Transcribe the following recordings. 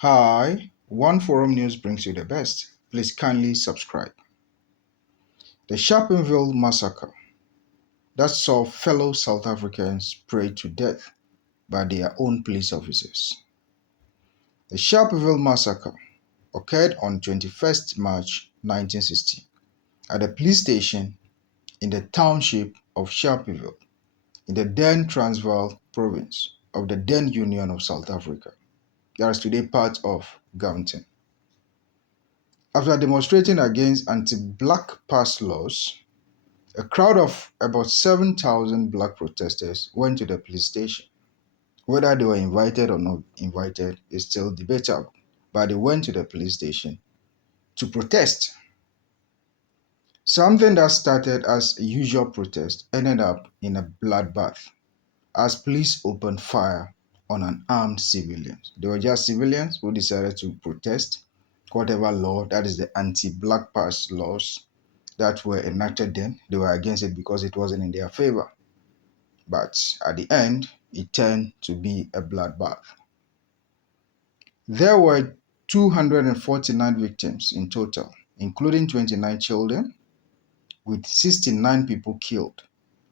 Hi, One Forum News brings you the best. Please kindly subscribe. The Sharpeville Massacre that saw fellow South Africans sprayed to death by their own police officers. The Sharpeville Massacre occurred on 21st March 1960 at a police station in the township of Sharpeville in the then Transvaal province of the then Union of South Africa, that is today part of Gauteng. After demonstrating against anti-black pass laws, a crowd of about 7,000 black protesters went to the police station. Whether they were invited or not invited is still debatable, but they went to the police station to protest. Something that started as a usual protest ended up in a bloodbath as police opened fire on unarmed civilians. They were just civilians who decided to protest whatever law, that is the anti-black pass laws, that were enacted then. They were against it because it wasn't in their favor. But at the end, it turned to be a bloodbath. There were 249 victims in total, including 29 children, with 69 people killed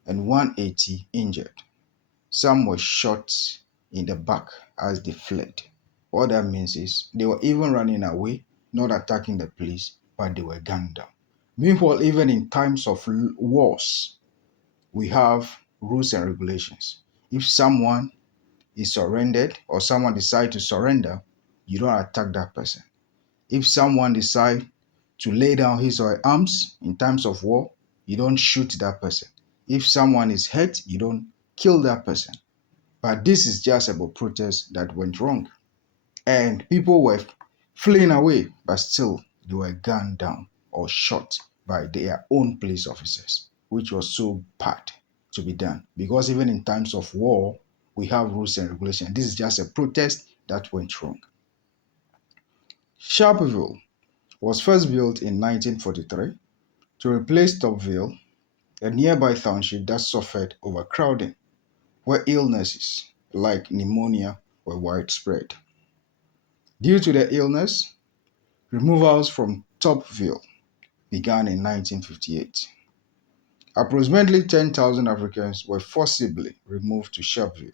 and 180 injured. Some were shot in the back as they fled. What that means is they were even running away, not attacking the police, but they were gunned down. Meanwhile, even in times of wars, we have rules and regulations. If someone is surrendered or someone decides to surrender, you don't attack that person. If someone decides to lay down his or her arms in times of war, you don't shoot that person. If someone is hurt, you don't kill that person. But this is just about protests that went wrong. And people were fleeing away, but still they were gunned down or shot by their own police officers, which was so bad to be done. Because even in times of war, we have rules and regulations. This is just a protest that went wrong. Sharpeville was first built in 1943 to replace Topville, a nearby township that suffered overcrowding, where illnesses like pneumonia were widespread. Due to the illness, removals from Topville began in 1958. Approximately 10,000 Africans were forcibly removed to Sharpeville.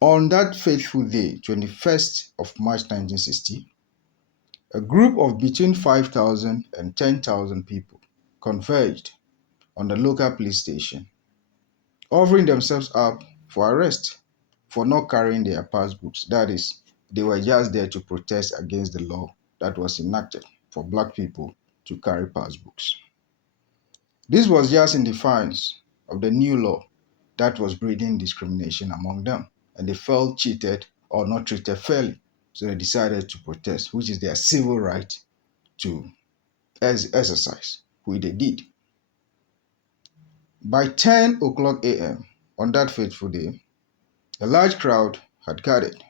On that fateful day, 21st of March 1960, a group of between 5,000 and 10,000 people converged on the local police station, offering themselves up for arrest for not carrying their passbooks. That is, they were just there to protest against the law that was enacted for black people to carry passbooks. This was just in defiance of the new law that was breeding discrimination among them, and they felt cheated or not treated fairly. So they decided to protest, which is their civil right to exercise, which they did. By 10 o'clock a.m. on that fateful day, a large crowd had gathered,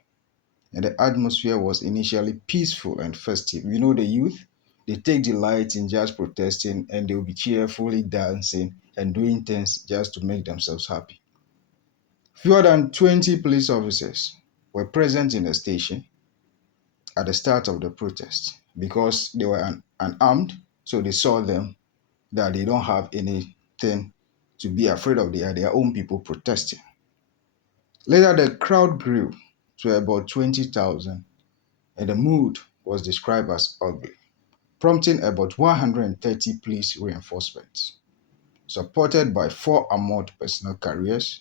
and the atmosphere was initially peaceful and festive. You know, the youth, they take delight in just protesting, and they'll be cheerfully dancing and doing things just to make themselves happy. Fewer than 20 police officers were present in the station at the start of the protest because they were unarmed, so they saw them that they don't have anything to be afraid of. They are their own people protesting. Later, the crowd grew to about 20,000, and the mood was described as ugly, prompting about 130 police reinforcements, supported by 4 armored personnel carriers,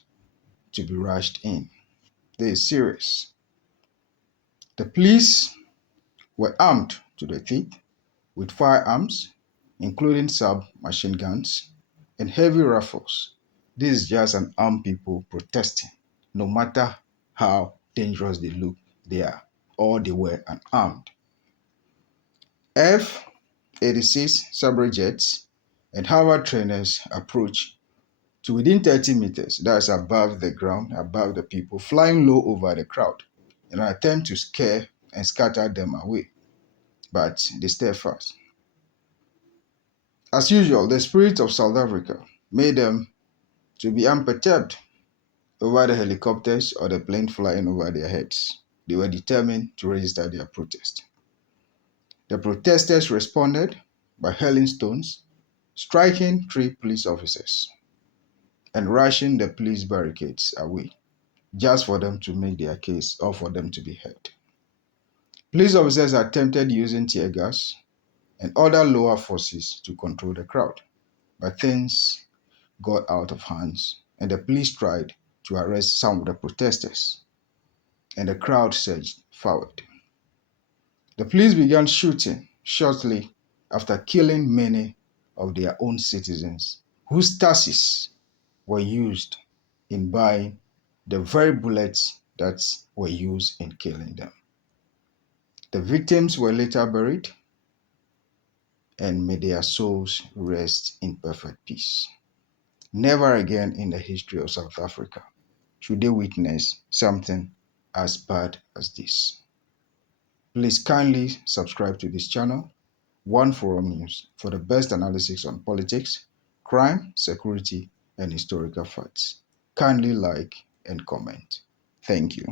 to be rushed in. This is serious. The police were armed to the teeth with firearms, including submachine guns and heavy rifles. This is just an armed people protesting. No matter how dangerous they look, they are, or they were unarmed. F-86 subrajets and Harvard trainers approached to within 30 meters, that's above the ground, above the people, flying low over the crowd in an attempt to scare and scatter them away. But they stayed fast. As usual, the spirit of South Africa made them to be unperturbed over the helicopters or the plane flying over their heads. they were determined to register their protest. The protesters responded by hurling stones, striking 3 police officers, and rushing the police barricades away, just for them to make their case or for them to be heard. Police officers attempted using tear gas and other lower forces to control the crowd, but things got out of hands, and the police tried to arrest some of the protesters, and the crowd surged forward. The police began shooting shortly after killing many of their own citizens whose taxes were used in buying the very bullets that were used in killing them. The victims were later buried, and may their souls rest in perfect peace. Never again in the history of South Africa should they witness something as bad as this. Please kindly subscribe to this channel, One Forum News, for the best analysis on politics, crime, security, and historical facts. Kindly like and comment. Thank you.